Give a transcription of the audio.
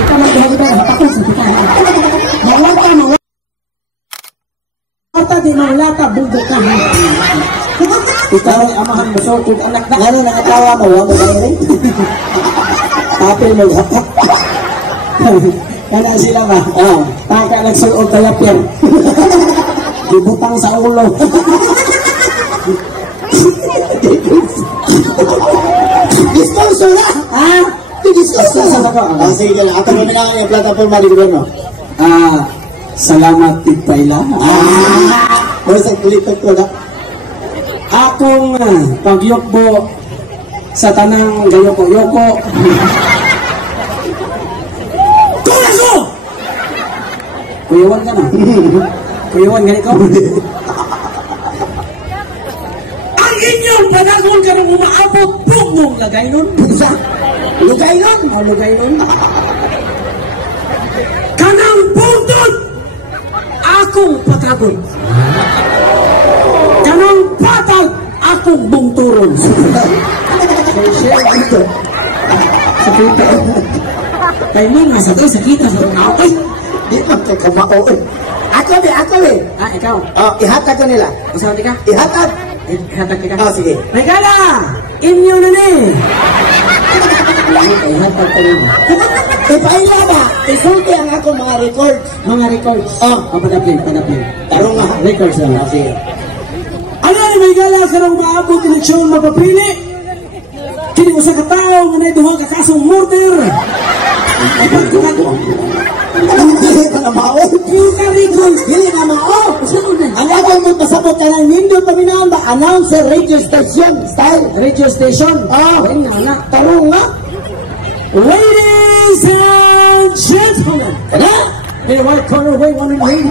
Kita magdahil tapos kita. Mawata di mawata bundok ka. Ikaw ang amahan mo so kung anak na ano nakatawa mo wag mo rin. Apil mo hapak. Kana sila ba? Taka nagsuot kaya pier. Dibutang sa ulo. Diskurso na! Ha? Diskurso na ako. Sige lang. Ato mo na nga yung plataforma di gobyerno. Salamat Titayla. Basta tulipan ko na. Akong pagyokbo sa tanang gayoko-yoko. Kulaso! Kuyawan ka na. Kuyawan ganit ko. Ang inyong panahon ka nang umaabot pugmong lagay nun. Pusa. Lugay nun. O lugay nun. Kanang buntot. Akong patagon. Kanang patag. Akong bungturon. Share dito. Sakita. Kay mo nga sa sakita sa tao. Ay! Di man kay kamao. Ako be. Ikaw. Ihatag ko nila. Usaw di ka? Ihatag. Ihatag ka? Sige. Regala! Inyo na ni! Ihatag ko nila. Ipaila ba? Isulti ang ako mga records. Mga records. Padapin. Tarong nga. Records na. Sige. Ano yung may gala ka nang maabot eleksyon mapapili? Kini mo sa katao nga na duha ka kasong murder. Ay pagkuhan. Dili pa na mao. Kita records. Dili na mao. Ang ako mo pasabot ka ng nindot pa minamba. Announcer radio station style. Radio station. Ay nga. Tarong nga. Ladies and gentlemen. Kada? In the white corner, wait one and wait.